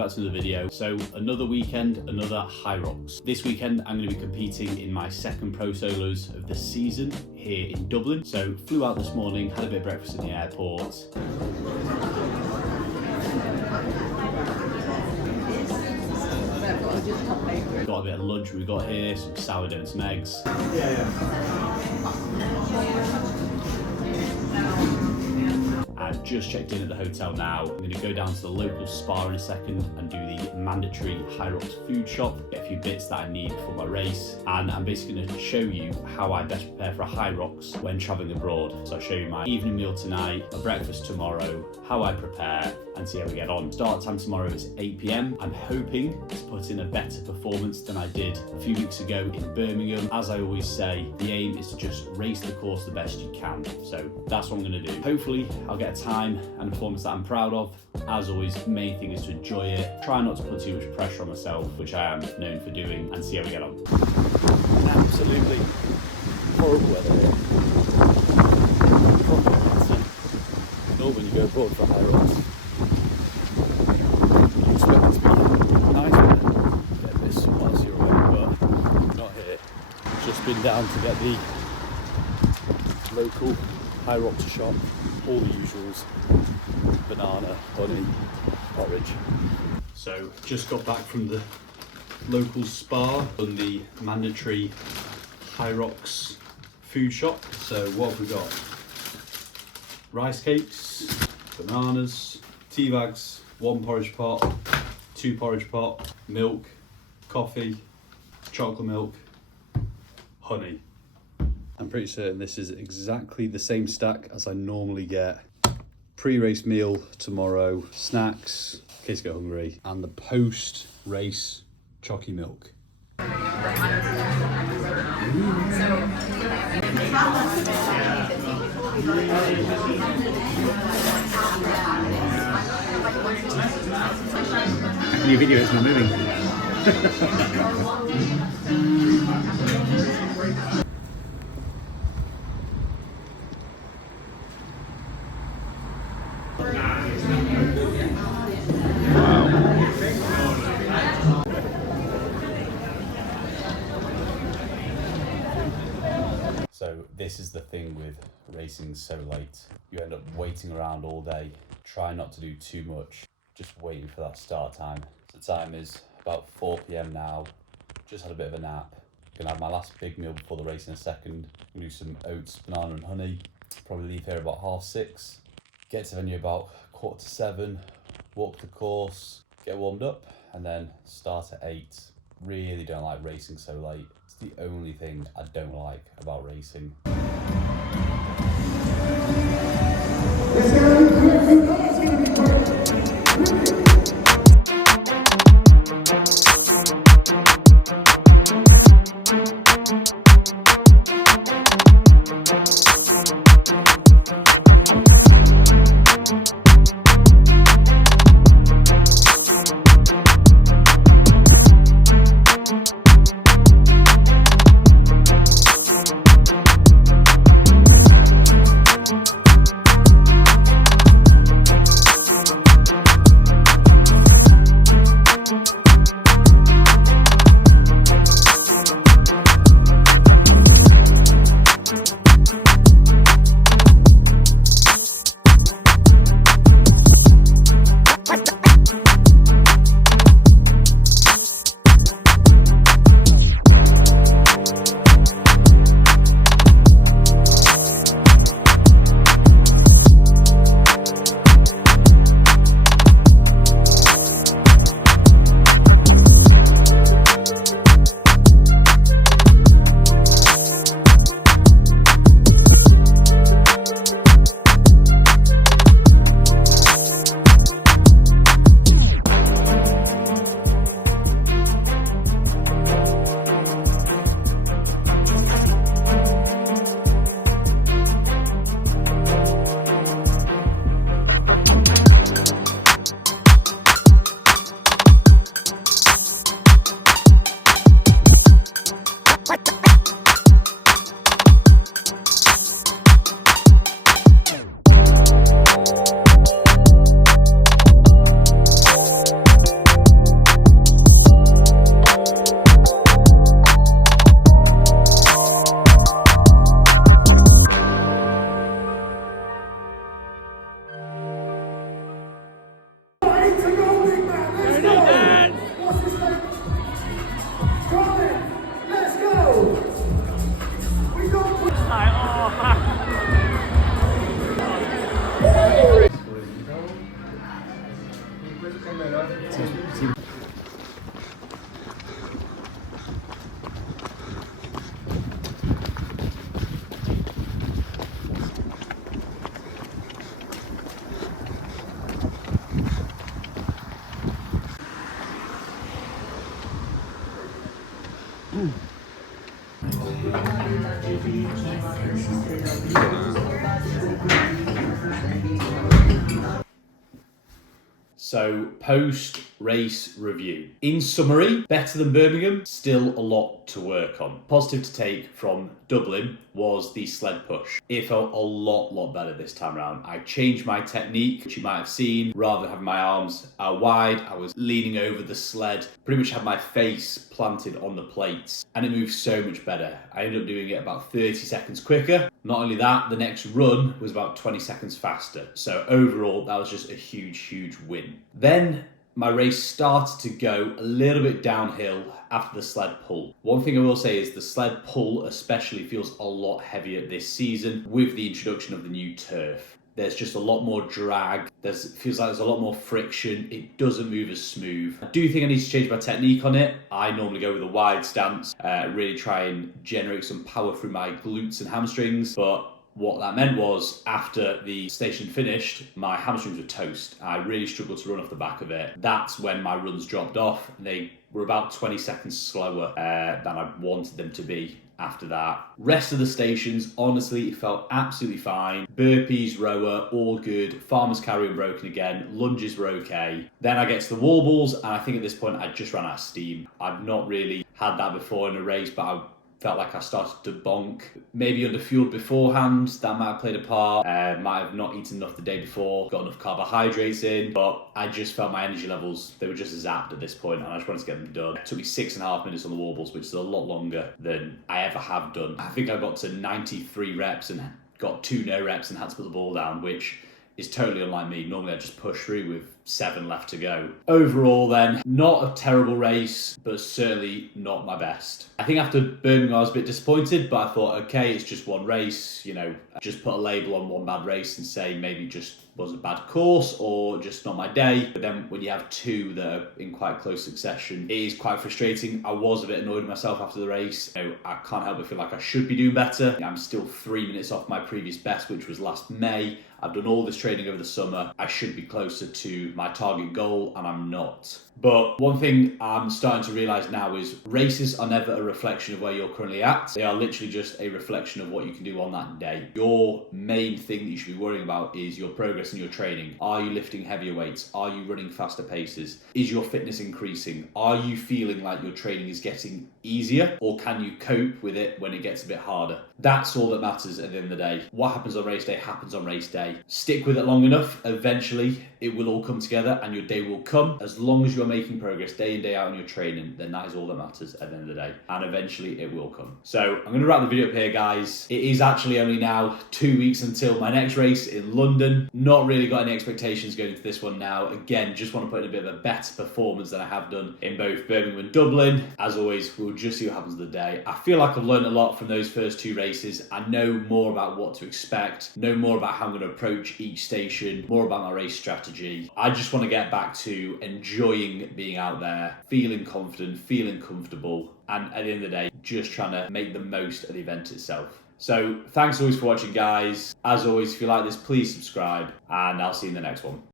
back to the video. So another weekend, another HYROX. This weekend I'm going to be competing in my second pro solos of the season here in Dublin. So flew out this morning, had a bit of breakfast in the airport. Got a bit of lunch we got here, some sourdough and some eggs. I've just checked in at the hotel now. I'm going to go down to the local spa in a second and do the mandatory HYROX food shop, get a few bits that I need for my race, and I'm basically going to show you how I best prepare for a HYROX when travelling abroad. So I'll show you my evening meal tonight, my breakfast tomorrow, how I prepare, and see how we get on. Start time tomorrow is 8 PM. I'm hoping to put in a better performance than I did a few weeks ago in Birmingham. As I always say, the aim is to just race the course the best you can. So that's what I'm going to do. Hopefully I'll get a time and a performance that I'm proud of. As always, main thing is to enjoy it. Try not to put too much pressure on myself, which I am known for doing, and see how we get on. Absolutely horrible weather here. Not when you go abroad for HYROX. You expect it to be nice weather. Get this whilst you're away, but not here. Just been down to get the local HYROX shop, all the usuals, banana, honey, orange. So just got back from the local spa on the mandatory HYROX food shop. So what have we got? Rice cakes, bananas, tea bags, 1 porridge pot, 2 porridge pot, milk, coffee, chocolate milk, honey. I'm pretty certain this is exactly the same stack as I normally get. Pre-race meal tomorrow, snacks, in case you get hungry, and the post-race chocky milk. New video, it's not moving. So this is the thing with racing so late. You end up waiting around all day. Try not to do too much, just waiting for that start time. The time is about 4 PM now. Just had a bit of a nap. Gonna have my last big meal before the race in a second. Gonna do some oats, banana and honey. Probably leave here about 6:30. Get to the venue about 6:45. Walk the course, get warmed up, and then start at 8. Really don't like racing so late. It's the only thing I don't like about racing. So, post-race review. In summary, better than Birmingham, still a lot to work on. Positive to take from Dublin was the sled push. It felt a lot better this time around. I changed my technique, which you might have seen. Rather than having my arms out wide, I was leaning over the sled, pretty much had my face planted on the plates, and it moved so much better. I ended up doing it about 30 seconds quicker. Not only that, the next run was about 20 seconds faster. So overall, that was just a huge win. Then my race started to go a little bit downhill after the sled pull. One thing I will say is the sled pull especially feels a lot heavier this season with the introduction of the new turf. There's just a lot more drag. It feels like there's a lot more friction. It doesn't move as smooth. I do think I need to change my technique on it. I normally go with a wide stance, really try and generate some power through my glutes and hamstrings, but what that meant was, after the station finished, my hamstrings were toast. I really struggled to run off the back of it. That's when my runs dropped off. They were about 20 seconds slower than I wanted them to be after that. Rest of the stations, honestly, it felt absolutely fine. Burpees, rower, all good. Farmer's carry unbroken again. Lunges were okay. Then I get to the wall balls, and I think at this point I just ran out of steam. I've not really had that before in a race, but I felt like I started to bonk. Maybe underfueled beforehand, that might have played a part. Might have not eaten enough the day before, got enough carbohydrates in, but I just felt my energy levels, they were just zapped at this point, and I just wanted to get them done. It took me 6.5 minutes on the wall balls, which is a lot longer than I ever have done. I think I got to 93 reps and got 2 no reps and had to put the ball down, which is totally unlike me. Normally I just push through with 7 left to go. Overall then, not a terrible race, but certainly not my best. I think after Birmingham I was a bit disappointed, but I thought, okay, it's just one race, you know, just put a label on one bad race and say maybe just was a bad course or just not my day. But then when you have 2 that are in quite close succession, it is quite frustrating. I was a bit annoyed with myself after the race. You know, I can't help but feel like I should be doing better. I'm still 3 minutes off my previous best, which was last May. I've done all this training over the summer. I should be closer to my target goal, and I'm not. But one thing I'm starting to realise now is races are never a reflection of where you're currently at. They are literally just a reflection of what you can do on that day. Your main thing that you should be worrying about is your progress in your training. Are you lifting heavier weights? Are you running faster paces? Is your fitness increasing? Are you feeling like your training is getting easier, or can you cope with it when it gets a bit harder? That's all that matters at the end of the day. What happens on race day happens on race day. Stick with it long enough, eventually it will all come together and your day will come. As long as you're making progress day in, day out in your training, then that is all that matters at the end of the day. And eventually it will come. So I'm going to wrap the video up here, guys. It is actually only now 2 weeks until my next race in London. Not really got any expectations going into this one now. Again, just want to put in a bit of a better performance than I have done in both Birmingham and Dublin. As always, we'll just see what happens the day. I feel like I've learned a lot from those first 2 races. I know more about what to expect, know more about how I'm going to approach each station, more about my race strategy. I just want to get back to enjoying being out there, feeling confident, feeling comfortable, and at the end of the day, just trying to make the most of the event itself. So thanks always for watching, guys. As always, if you like this, please subscribe, and I'll see you in the next one.